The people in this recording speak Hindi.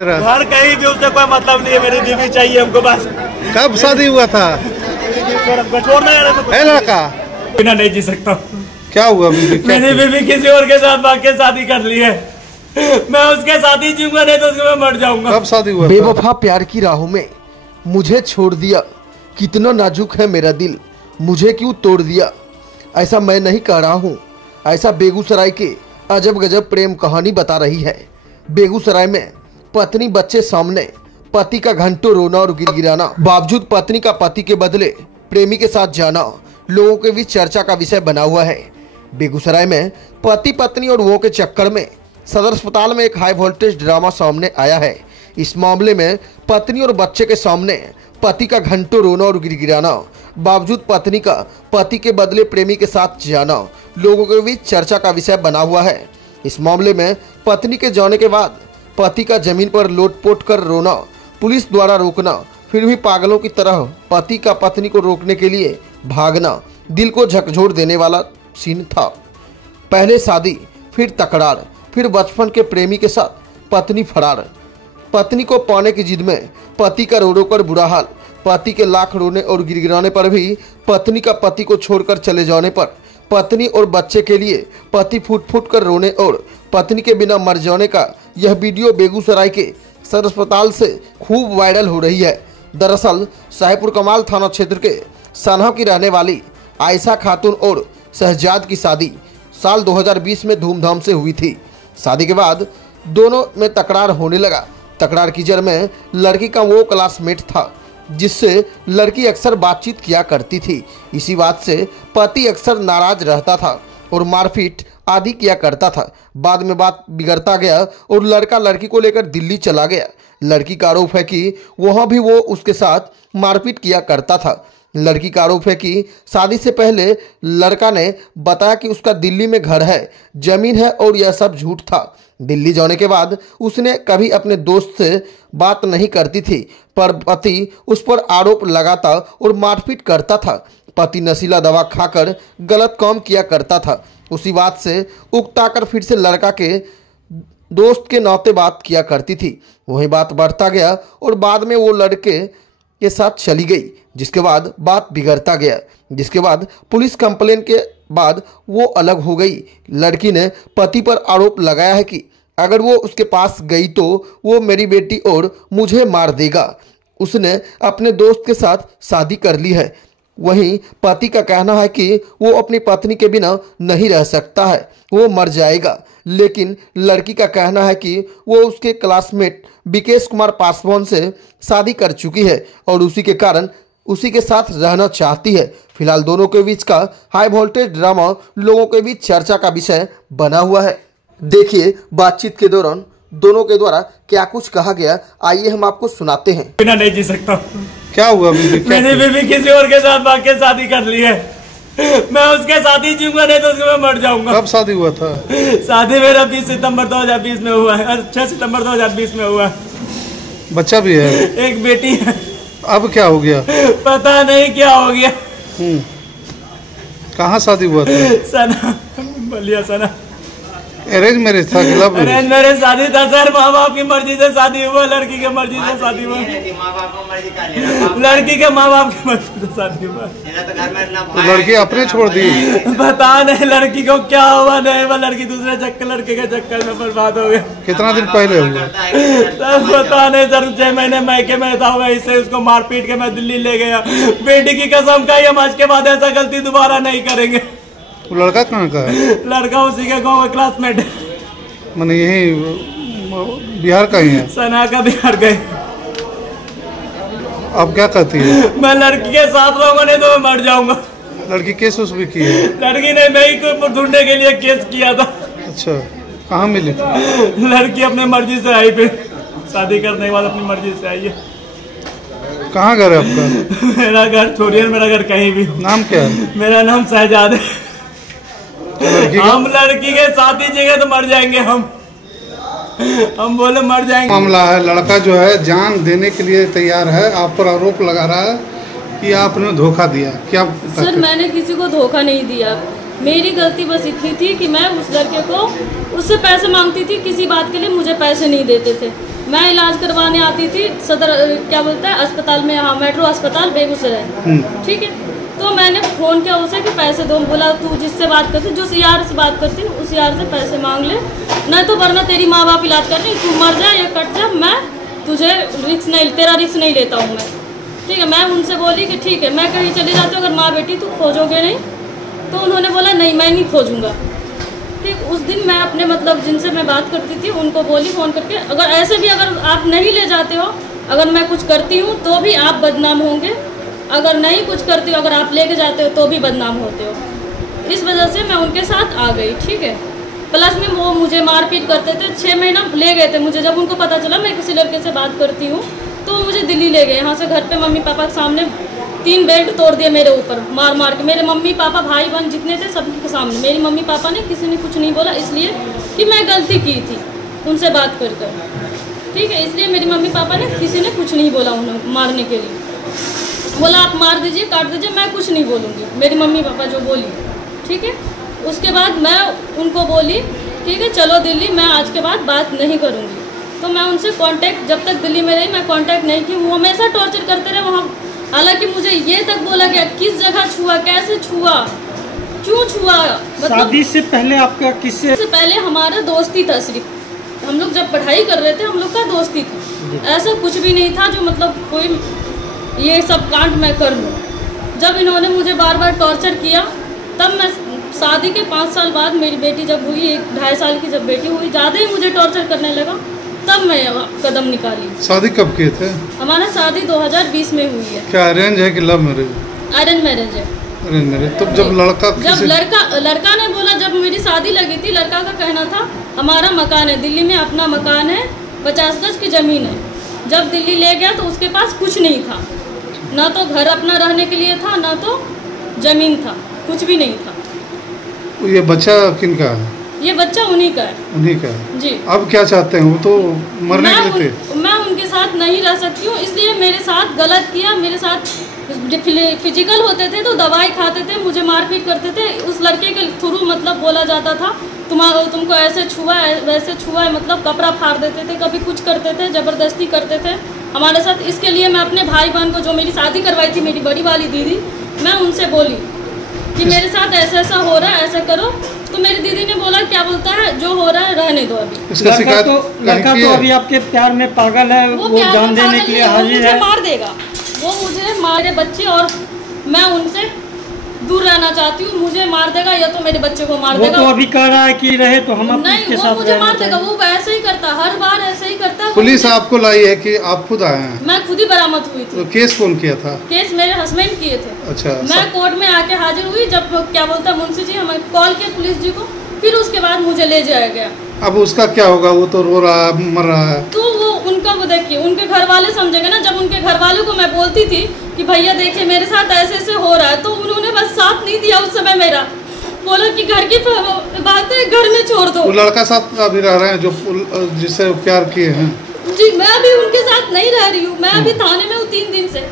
घर कहीं भी उससे कोई मतलब नहीं है, मेरी बीवी चाहिए हमको बस। कब शादी हुआ था? हमको छोड़ना है लड़का बिना नहीं जी सकता। क्या हुआ बीवी? मेरी बीवी किसी और के साथ भाग के शादी कर ली है, मैं उसके साथ ही जीऊंगा, नहीं तो उसके मैं मर जाऊंगा। कब शादी हुआ? बेवफा प्यार की राहों में मुझे छोड़ दिया, कितना नाजुक है मेरा दिल, मुझे क्यों तोड़ दिया। ऐसा मैं नहीं कह रहा हूँ, ऐसा बेगूसराय के अजब गजब प्रेम कहानी बता रही है। बेगूसराय में पत्नी बच्चे सामने, पति का घंटों रोना और गिड़गिड़ाना, बावजूद पत्नी का पति के बदले प्रेमी के साथ जाना लोगों के बीच चर्चा का विषय बना हुआ है। बेगूसराय में पति पत्नी और वो के चक्कर में सदर अस्पताल में एक हाई वोल्टेज ड्रामा सामने आया है। इस मामले में पत्नी और बच्चे के सामने पति का घंटों रोना और गिड़गिड़ाना, बावजूद पत्नी का पति के बदले प्रेमी के साथ जाना लोगों के बीच चर्चा का विषय बना हुआ है। इस मामले में पत्नी के जाने के बाद पति का जमीन पर लोटपोट कर रोना, पुलिस द्वारा रोकना, फिर भी पागलों की तरह पति का पत्नी को रोकने के लिए भागना दिल को झकझोर देने वाला सीन था। पहले शादी, फिर तकरार, फिर बचपन के प्रेमी के साथ पत्नी फरार। पत्नी को पाने की जिद में पति का रो रो कर बुरा हाल, पति के लाख रोने और गिड़गिड़ाने पर भी पत्नी का पति को छोड़कर चले जाने पर पत्नी और बच्चे के लिए पति फूट फूट कर रोने और पत्नी के बिना मर जाने का यह वीडियो बेगूसराय के सदर अस्पताल से खूब वायरल हो रही है। दरअसल साहेबपुर कमाल थाना क्षेत्र के सनहा की रहने वाली आयशा खातून और शहजाद की शादी साल 2020 में धूमधाम से हुई थी। शादी के बाद दोनों में तकरार होने लगा। तकरार की जड़ में लड़की का वो क्लासमेट था जिससे लड़की अक्सर बातचीत किया करती थी। इसी बात से पति अक्सर नाराज रहता था और मारपीट आदि किया करता था। बाद में बात बिगड़ता गया और लड़का लड़की को लेकर दिल्ली चला गया। लड़की का आरोप है कि वहाँ भी वो उसके साथ मारपीट किया करता था। लड़की का आरोप है कि शादी से पहले लड़का ने बताया कि उसका दिल्ली में घर है, जमीन है और यह सब झूठ था। दिल्ली जाने के बाद उसने कभी अपने दोस्त से बात नहीं करती थी, पर पति उस पर आरोप लगाता और मारपीट करता था। पति नशीला दवा खाकर गलत काम किया करता था। उसी बात से उकताकर फिर से लड़का के दोस्त के नाते बात किया करती थी। वही बात बढ़ता गया और बाद में वो लड़के के साथ चली गई, जिसके बाद बात बिगड़ता गया। जिसके बाद पुलिस कंप्लेन के बाद वो अलग हो गई। लड़की ने पति पर आरोप लगाया है कि अगर वो उसके पास गई तो वो मेरी बेटी और मुझे मार देगा। उसने अपने दोस्त के साथ शादी कर ली है। वहीं पति का कहना है कि वो अपनी पत्नी के बिना नहीं रह सकता है, वो मर जाएगा। लेकिन लड़की का कहना है कि वो उसके क्लासमेट विकेश कुमार पासवान से शादी कर चुकी है और उसी के कारण उसी के साथ रहना चाहती है। फिलहाल दोनों के बीच का हाई वोल्टेज ड्रामा लोगों के बीच चर्चा का विषय बना हुआ है। देखिए बातचीत के दौरान दोनों के द्वारा क्या कुछ कहा गया, आइए हम आपको सुनाते हैं। बिना नहीं जी सकता। क्या हुआ बीवी? मेरी बीवी किसी और के साथ भाग के शादी कर ली है, मैं उसके साथ ही जीऊंगा, नहीं तो उसके मैं मर जाऊंगा। कब शादी हुआ था? शादी मेरा 20 सितंबर 2020 में हुआ है, 6 सितंबर 2020 में हुआ है। बच्चा भी है? एक बेटी है। अब क्या हो गया? पता नहीं क्या हो गया। कहाँ शादी हुआ था? सना, बलिया सना। अरेंज मैरिज था? अरेंज मैरिज शादी था सर, माँ बाप की मर्जी से शादी हुआ, लड़की के मर्जी से शादी हुआ, लड़की के माँ बाप की मर्जी से शादी हुआ। तो लड़की अपने छोड़ दी? पता नहीं लड़की को क्या हुआ, नहीं वो लड़की दूसरे लड़के के चक्कर में बर्बाद हो गया। कितना दिन पहले हुआ? सर पता नहीं सर, 6 महीने मैके में था हुआ, इससे उसको मार पीट के मैं दिल्ली ले गया। बेटी की कसम खाई हम आज के बाद ऐसा गलती दोबारा नहीं करेंगे। वो लड़का कहाँ का है? लड़का उसी के गाँव का क्लासमेट है, मैंने यही बिहार का ही है। सना का बिहार गए। अब क्या कहती है? मैं लड़की के साथ रहूंगा, नहीं तो मैं मर जाऊंगा। लड़की केस उस भी की है? लड़की ने मैं ही को ढूंढने के लिए केस किया था। अच्छा, कहाँ मिली? लड़की अपने मर्जी से आई, फिर शादी करने के बाद अपनी मर्जी से आई है। कहाँ घर है आपका? मेरा घर छोड़िए, मेरा घर कहीं भी। नाम क्या है? मेरा नाम शहजाद है। हम लड़की के साथ ही जगह तो मर जाएंगे, हम बोले मर जाएंगे। मामला है, लड़का जो है जान देने के लिए तैयार है, आप पर आरोप लगा रहा है कि आपने धोखा दिया। क्या सर? मैंने किसी को धोखा नहीं दिया, मेरी गलती बस इतनी थी कि मैं उस लड़के को उससे पैसे मांगती थी, किसी बात के लिए मुझे पैसे नहीं देते थे। मैं इलाज करवाने आती थी सदर क्या बोलते हैं अस्पताल में, हाँ मेट्रो अस्पताल बेगूसराय। ठीक है, तो मैंने फ़ोन किया उसे कि पैसे दो। बोला तू जिससे बात करती, जो यार से बात करती उस यार से पैसे मांग ले, नहीं तो वरना तेरी माँ बाप इलाज कर रही, तू मर जा या कट जा, मैं तुझे रिस्क नहीं, तेरा रिस्क नहीं लेता हूँ मैं। ठीक है, मैं उनसे बोली कि ठीक है मैं कहीं चली जाती हूँ, अगर माँ बेटी तू खोजोगे नहीं। तो उन्होंने बोला नहीं मैं नहीं खोजूँगा। ठीक, उस दिन मैं अपने मतलब जिनसे मैं बात करती थी उनको बोली फ़ोन करके, अगर ऐसे भी अगर आप नहीं ले जाते हो, अगर मैं कुछ करती हूँ तो भी आप बदनाम होंगे, अगर नहीं कुछ करती हो, अगर आप लेके जाते हो तो भी बदनाम होते हो। इस वजह से मैं उनके साथ आ गई। ठीक है, प्लस में वो मुझे मारपीट करते थे, 6 महीना ले गए थे मुझे। जब उनको पता चला मैं किसी लड़के से बात करती हूँ तो मुझे दिल्ली ले गए। यहाँ से घर पे मम्मी पापा के सामने 3 बेल्ट तोड़ दिए मेरे ऊपर मार मार के। मेरे मम्मी पापा भाई बहन जितने थे सबके सामने। मेरी मम्मी पापा ने किसी ने कुछ नहीं बोला, इसलिए कि मैं गलती की थी उनसे बात कर कर। ठीक है, इसलिए मेरी मम्मी पापा ने किसी ने कुछ नहीं बोला उन्हें मारने के लिए। बोला आप मार दीजिए काट दीजिए, मैं कुछ नहीं बोलूँगी, मेरी मम्मी पापा जो बोली। ठीक है, उसके बाद मैं उनको बोली ठीक है चलो दिल्ली, मैं आज के बाद बात नहीं करूँगी। तो मैं उनसे कांटेक्ट जब तक दिल्ली में रही मैं कांटेक्ट नहीं की। वो हमेशा टॉर्चर करते रहे वहाँ। हालांकि मुझे ये तक बोला गया किस जगह छुआ, कैसे छुआ, क्यों छुआ। शादी से पहले आपका किससे? से पहले हमारा दोस्ती था, सिर्फ हम लोग जब पढ़ाई कर रहे थे हम लोग का दोस्ती था। ऐसा कुछ भी नहीं था जो मतलब कोई ये सब कांड मैं कर लूँ। जब इन्होंने मुझे बार बार टॉर्चर किया तब मैं शादी के 5 साल बाद मेरी बेटी जब हुई, 1-2.5 साल की जब बेटी हुई, ज़्यादा ही मुझे टॉर्चर करने लगा, तब मैं कदम निकाली। शादी कब किए थे? हमारा शादी 2020 में हुई है। क्या अरेंज है कि लव मैरिज? अरेंज मैरिज है। Arrange marriage. तब जब लड़का ने बोला, जब मेरी शादी लगी थी लड़का का कहना था हमारा मकान है दिल्ली में, अपना मकान है, 50 गज की ज़मीन है। जब दिल्ली ले गया तो उसके पास कुछ नहीं था, ना तो घर अपना रहने के लिए था, ना तो ज़मीन था, कुछ भी नहीं था। ये बच्चा किनका है? ये बच्चा उन्हीं का है। उन्हीं का है जी। अब क्या चाहते हैं? वो तो मरने के लिए थे। मैं उनके साथ नहीं रह सकती हूँ, इसलिए मेरे साथ गलत किया। मेरे साथ फिजिकल होते थे तो दवाई खाते थे, मुझे मारपीट करते थे। उस लड़के के थ्रू मतलब बोला जाता था तुमको ऐसे छुआ है वैसे छुआ है, मतलब कपड़ा फाड़ देते थे, कभी कुछ करते थे, ज़बरदस्ती करते थे हमारे साथ। इसके लिए मैं अपने भाई बहन को, जो मेरी शादी करवाई थी मेरी बड़ी वाली दीदी, मैं उनसे बोली कि मेरे साथ ऐसा ऐसा हो रहा है, ऐसा करो। तो मेरी दीदी ने बोला क्या बोलता है जो हो रहा है रहने दो अभी। लड़का तो अभी आपके प्यार में पागल है, वो जान देने के लिए हाजिर है। मार देगा वो, मुझे मारे बच्चे, और मैं उनसे दूर रहना चाहती हूँ। मुझे मार देगा या तो मेरे बच्चे को मार देगा। वो तो अभी कह रहा है कि रहे तो हम नहीं, वो मुझे मार देगा। वो ऐसे ही करता, हर बार ऐसे ही करता। पुलिस आपको लाई है कि आप खुद आए हैं? मैं खुद ही बरामद हुई थी। तो केस कौन किया था? केस मेरे हस्बैंड किए थे। अच्छा। मैं कोर्ट में आके हाजिर हुई, जब क्या बोलता मुंशी जी हमें कॉल किया पुलिस जी को, फिर उसके बाद मुझे ले जाया गया। अब उसका क्या होगा? वो तो रो रहा है, मर रहा है। तो वो उनका वो देखिए, उनके घर वाले समझेंगे ना। जब उनके घर वालों को मैं बोलती थी कि भैया देखिए मेरे साथ ऐसे ऐसे हो रहा है, तो उन्होंने बस साथ नहीं दिया उस समय मेरा। बोला कि घर की बातें घर में छोड़ दो। वो लड़का साथ अभी रह रहे हैं जो जिससे प्यार किए हैं? जी, मैं अभी उनके साथ नहीं रह रही हूँ। मैं अभी थाने में हूँ 3 दिन से।